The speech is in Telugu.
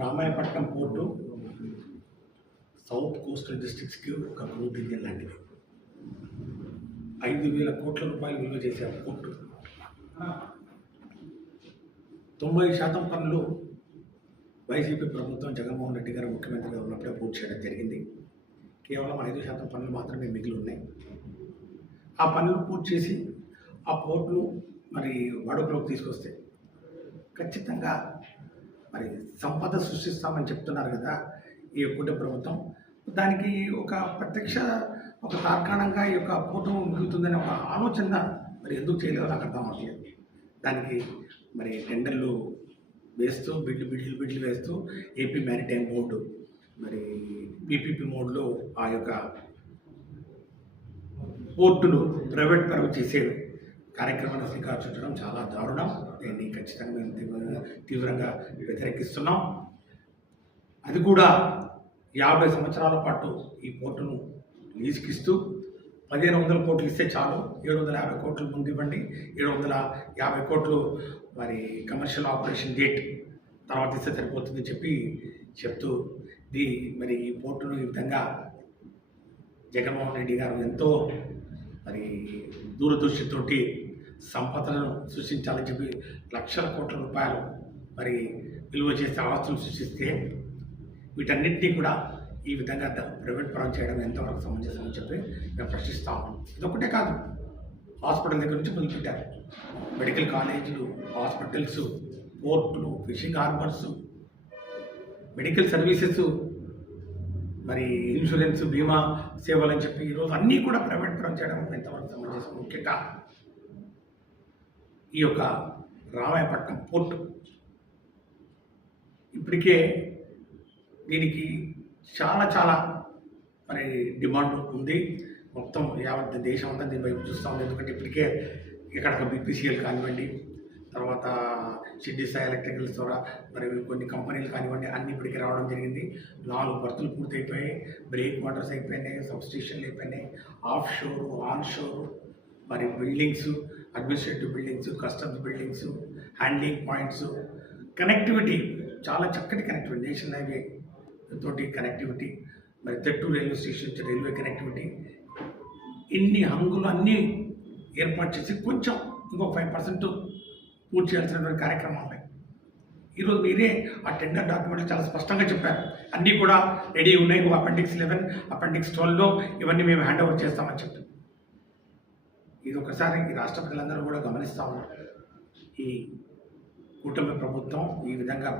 రామాయపట్నం పోర్టు సౌత్ కోస్టల్ డిస్ట్రిక్ట్స్కి ఒక గ్రూప్ ఇంజిన్ లాంటిది. 5,000 కోట్ల రూపాయలు విలువ చేసే పోర్టు 90% పనులు వైసీపీ ప్రభుత్వం జగన్మోహన్ రెడ్డి గారు ముఖ్యమంత్రిగా ఉన్నప్పుడే పూర్తి చేయడం జరిగింది. కేవలం 5% పనులు మాత్రమే మిగిలి ఉన్నాయి. ఆ పనులు పూర్తి చేసి ఆ పోర్టును మరి వాడుకలోకి తీసుకొస్తే ఖచ్చితంగా మరి సంపద సృష్టిస్తామని చెప్తున్నారు కదా ఈ యొక్క ప్రభుత్వం. దానికి ఒక తార్కాణంగా ఈ యొక్క పోర్టు మిగులుతుందనే ఒక ఆలోచన మరి ఎందుకు చేయలేదో నాకు అర్థం అవుతుంది. దానికి మరి టెండర్లు వేస్తూ బిడ్లు వేస్తూ ఏపీ మ్యారిటైమ్ బోర్డు మరి పీపీపీ మోడ్లో ఆ యొక్క పోర్టును ప్రైవేట్ పరం చేసే కార్యక్రమాన్ని శ్రీకారం చుట్టడం చాలా దారుణం. దీన్ని ఖచ్చితంగా మేము తీవ్రంగా వ్యతిరేకిస్తున్నాం. అది కూడా 50 సంవత్సరాల పాటు ఈ పోర్టును లీజుకిస్తూ 1,500 కోట్లు ఇస్తే చాలు, 750 కోట్లు ముందు ఇవ్వండి, 750 కోట్లు మరి కమర్షియల్ ఆపరేషన్ డేట్ తర్వాత ఇస్తే సరిపోతుందని చెప్తూ మరి ఈ పోర్టును ఈ విధంగా జగన్మోహన్ రెడ్డి గారు ఎంతో మరి దూరదృష్టితోటి సంపదలను సృష్టించాలని చెప్పి లక్షల కోట్ల రూపాయలు మరి విలువ చేసే ఆస్తులు సృష్టిస్తే వీటన్నింటినీ కూడా ఈ విధంగా ప్రైవేట్ పరం చేయడం ఎంతవరకు సమంజసమని చెప్పి మేము ప్రశ్నిస్తా ఉన్నాం. ఇదొకటే కాదు, హాస్పిటల్ దగ్గర నుంచి మొదలుపెట్టారు. మెడికల్ కాలేజీలు, హాస్పిటల్స్, పోర్టులు, ఫిషింగ్ హార్బర్స్, మెడికల్ సర్వీసెస్, మరి ఇన్సూరెన్స్, బీమా సేవలు అని చెప్పి ఈరోజు అన్నీ కూడా ప్రైవేట్ పరం చేయడం ఎంతవరకు సమంజసం. ముఖ్యంగా ఈ యొక్క రామాయపట్నం పోర్టు ఇప్పటికే దీనికి చాలా మరి డిమాండ్ ఉంది. మొత్తం యావత్ దేశం అంతా దీని వైపు చూస్తూ ఉంది. ఎందుకంటే ఇప్పటికే ఇక్కడ బీపీసీఎల్ కానివ్వండి, తర్వాత సిడ్నీ సాయి ఎలక్ట్రికల్స్ ద్వారా మరి కొన్ని కంపెనీలు కానివ్వండి అన్నీ ఇప్పటికే రావడం జరిగింది. 4 బర్తులు పూర్తయిపోయాయి, బ్రేక్ వాటర్స్ అయిపోయినాయి, సబ్స్టేషన్లు అయిపోయినాయి, ఆఫ్ షోరు, ఆన్ షోరు, మరి buildings, administrative buildings, customs buildings, handling points, connectivity చాలా చక్కటి కనెక్టివిటీ, నేషనల్ హైవే తోటి కనెక్టివిటీ, మరి తెట్టు రైల్వే స్టేషన్ నుంచి రైల్వే కనెక్టివిటీ, ఇన్ని హంగులు అన్నీ ఏర్పాటు చేసి కొంచెం ఇంకొక 5% పూర్తి చేయాల్సినటువంటి కార్యక్రమాలు ఉన్నాయి. ఈరోజు మీరే ఆ టెండర్ డాక్యుమెంట్లు చాలా స్పష్టంగా చెప్పారు, అన్నీ కూడా రెడీ ఉన్నాయి. అపెండిక్స్ 11, అపెండిక్స్ 12లో ఇవన్నీ మేము హ్యాండ్ ఓవర్ చేస్తామని చెప్పారు. ఇది ఒకసారి ఈ రాష్ట్ర ప్రజలందరూ కూడా గమనిస్తూ ఉన్నారు. ఈ కూటమి ప్రభుత్వం ఈ విధంగా